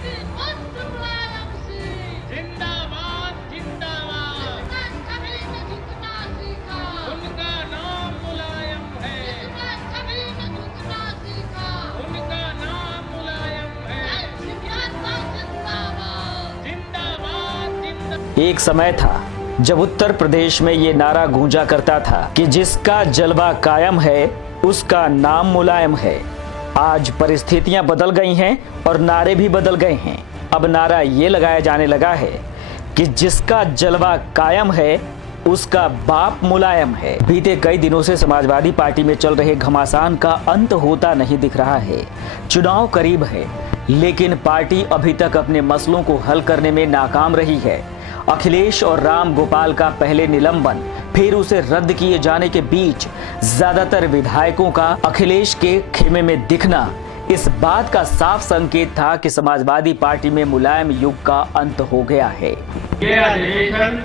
जिंदाबाद जिंदाबाद। उनका नाम मुलायम है, उनका नाम मुलायम है। जिंदाबाद जिंदाबाद। एक समय था जब उत्तर प्रदेश में ये नारा गूंजा करता था कि जिसका जलवा कायम है उसका नाम मुलायम है। आज परिस्थितियां बदल गई हैं और नारे भी बदल गए हैं। अब नारा ये लगाया जाने लगा है कि जिसका जलवा कायम है उसका बाप मुलायम है। बीते कई दिनों से समाजवादी पार्टी में चल रहे घमासान का अंत होता नहीं दिख रहा है। चुनाव करीब है, लेकिन पार्टी अभी तक अपने मसलों को हल करने में नाकाम रही है। अखिलेश और राम गोपाल का पहले निलंबन फिर उसे रद्द किए जाने के बीच ज्यादातर विधायकों का अखिलेश के खेमे में दिखना इस बात का साफ संकेत था कि समाजवादी पार्टी में मुलायम युग का अंत हो गया है। ये अधिवेशन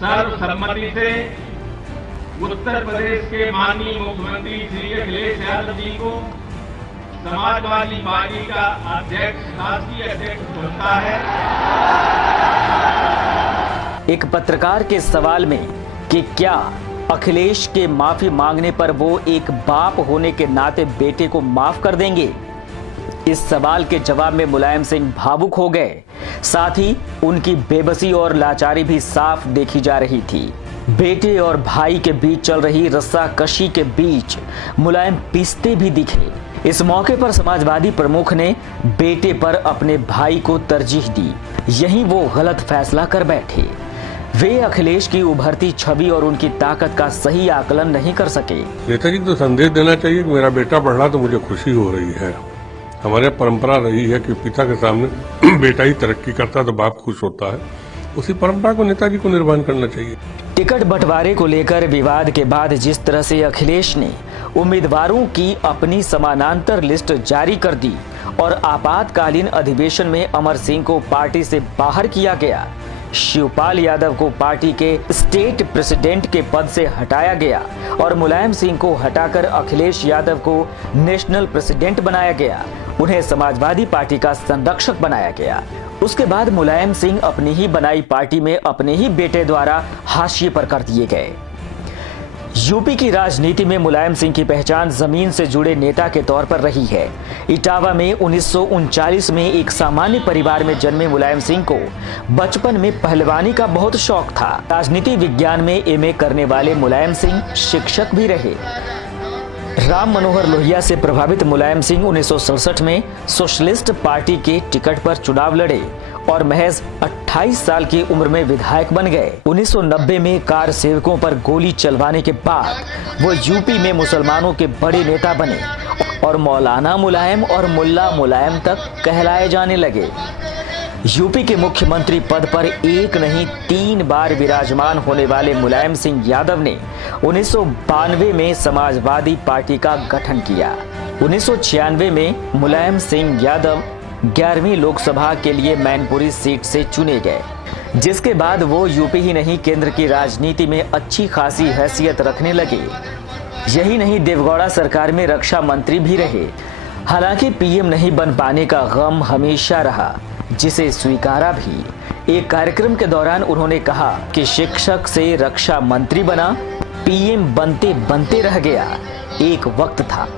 सर्वसम्मति से उत्तर प्रदेश के माननीय मुख्यमंत्री श्री अखिलेश यादव जी को समाजवादी पार्टी का अध्यक्ष, राष्ट्रीय अध्यक्ष चुनता है। एक पत्रकार के सवाल में कि क्या अखिलेश के माफी मांगने पर वो एक बाप होने के नाते बेटे को माफ कर देंगे, इस सवाल के जवाब में मुलायम सिंह भावुक हो गए। साथ ही उनकी बेबसी और लाचारी भी साफ देखी जा रही थी। बेटे और भाई के बीच चल रही रस्साकशी के बीच मुलायम पीसते भी दिखे। इस मौके पर समाजवादी प्रमुख ने बेटे पर अपने भाई को तरजीह दी। यहीं वो गलत फैसला कर बैठे। वे अखिलेश की उभरती छवि और उनकी ताकत का सही आकलन नहीं कर सके। नेताजी को संदेश देना चाहिए कि मेरा बेटा बढ़ रहा तो मुझे खुशी हो रही है। हमारे परंपरा रही है कि पिता के सामने बेटा ही तरक्की करता तो बाप खुश होता है। उसी परंपरा को नेताजी को निर्माण करना चाहिए। टिकट बंटवारे को लेकर विवाद के बाद जिस तरह से अखिलेश ने उम्मीदवारों की अपनी समानांतर लिस्ट जारी कर दी और आपातकालीन अधिवेशन में अमर सिंह को पार्टी से बाहर किया गया, शिवपाल यादव को पार्टी के स्टेट प्रेसिडेंट के पद से हटाया गया और मुलायम सिंह को हटाकर अखिलेश यादव को नेशनल प्रेसिडेंट बनाया गया, उन्हें समाजवादी पार्टी का संरक्षक बनाया गया। उसके बाद मुलायम सिंह अपनी ही बनाई पार्टी में अपने ही बेटे द्वारा हाशिए पर कर दिए गए। यूपी की राजनीति में मुलायम सिंह की पहचान जमीन से जुड़े नेता के तौर पर रही है। इटावा में 1939 में एक सामान्य परिवार में जन्मे मुलायम सिंह को बचपन में पहलवानी का बहुत शौक था। राजनीति विज्ञान में एमए करने वाले मुलायम सिंह शिक्षक भी रहे। राम मनोहर लोहिया से प्रभावित मुलायम सिंह 1967 में सोशलिस्ट पार्टी के टिकट पर चुनाव लड़े और महज 28 साल की उम्र में विधायक बन गए। 1990 में कार सेवकों पर गोली चलवाने के बाद वो यूपी में मुसलमानों के बड़े नेता बने और मौलाना मुलायम और मुल्ला मुलायम तक कहलाए जाने लगे। यूपी के मुख्यमंत्री पद पर एक नहीं 3 बार विराजमान होने वाले मुलायम सिंह यादव ने 1992 में समाजवादी पार्टी का गठन किया। 1996 में मुलायम सिंह यादव 11वीं लोकसभा के लिए मैनपुरी सीट से चुने गए, जिसके बाद वो यूपी ही नहीं केंद्र की राजनीति में अच्छी खासी हैसियत रखने लगे। यही नहीं, देवगौड़ा सरकार में रक्षा मंत्री भी रहे। हालांकि पीएम नहीं बन पाने का गम हमेशा रहा, जिसे स्वीकारा भी। एक कार्यक्रम के दौरान उन्होंने कहा कि शिक्षक से रक्षा मंत्री बना, पीएम बनते बनते रह गया। एक वक्त था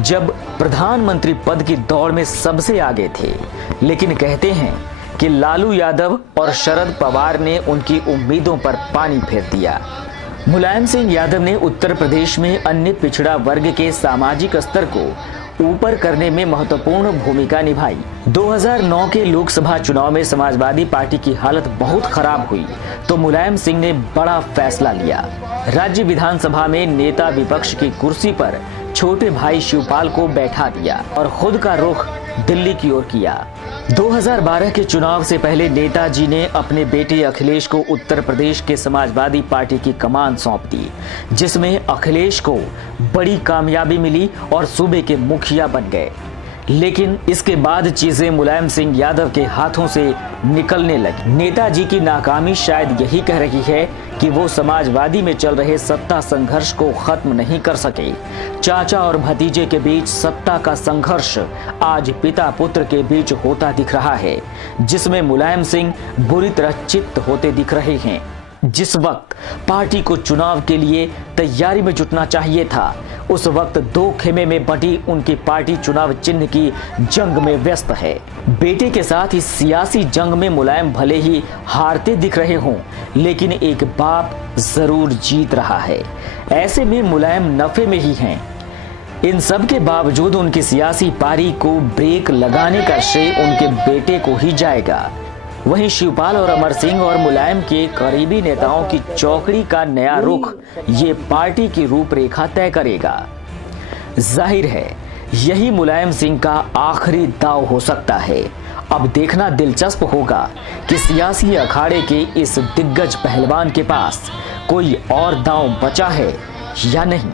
जब प्रधानमंत्री पद की दौड़ में सबसे आगे थे, लेकिन कहते हैं कि लालू यादव और शरद पवार ने उनकी उम्मीदों पर पानी फेर दिया। मुलायम सिंह यादव ने उत्तर प्रदेश में अन्य पिछड़ा वर्ग के सामाजिक स्तर को ऊपर करने में महत्वपूर्ण भूमिका निभाई। 2009 के लोकसभा चुनाव में समाजवादी पार्टी की हालत बहुत खराब हुई तो मुलायम सिंह ने बड़ा फैसला लिया। राज्य विधानसभा में नेता विपक्ष की कुर्सी पर छोटे भाई शिवपाल को बैठा दिया और खुद का रुख दिल्ली की ओर किया। 2012 के चुनाव से पहले नेताजी ने अपने बेटे अखिलेश को उत्तर प्रदेश के समाजवादी पार्टी की कमान सौंप दी, जिसमें अखिलेश को बड़ी कामयाबी मिली और सूबे के मुखिया बन गए। लेकिन इसके बाद चीजें मुलायम सिंह यादव के हाथों से निकलने लगी। नेताजी की नाकामी शायद यही कह रही है कि वो समाजवादी में चल रहे सत्ता संघर्ष को खत्म नहीं कर सके। चाचा और भतीजे के बीच सत्ता का संघर्ष आज पिता पुत्र के बीच होता दिख रहा है, जिसमें मुलायम सिंह बुरी तरह चित्त होते दिख रहे हैं। जिस वक्त पार्टी को चुनाव के लिए तैयारी में जुटना चाहिए था, उस वक्त दो खेमे में बंटी उनकी पार्टी चुनाव चिन्ह की जंग में व्यस्त है। बेटे के साथ इस सियासी जंग में मुलायम भले ही हारते दिख रहे हों, लेकिन एक बाप जरूर जीत रहा है। ऐसे में मुलायम नफे में ही हैं। इन सब के बावजूद उनकी सियासी पारी को ब्रेक लगाने का श्रेय उनके बेटे को ही जाएगा। वहीं शिवपाल और अमर सिंह और मुलायम के करीबी नेताओं की चौकड़ी का नया रुख ये पार्टी की रूपरेखा तय करेगा। जाहिर है यही मुलायम सिंह का आखिरी दांव हो सकता है। अब देखना दिलचस्प होगा कि सियासी अखाड़े के इस दिग्गज पहलवान के पास कोई और दांव बचा है या नहीं।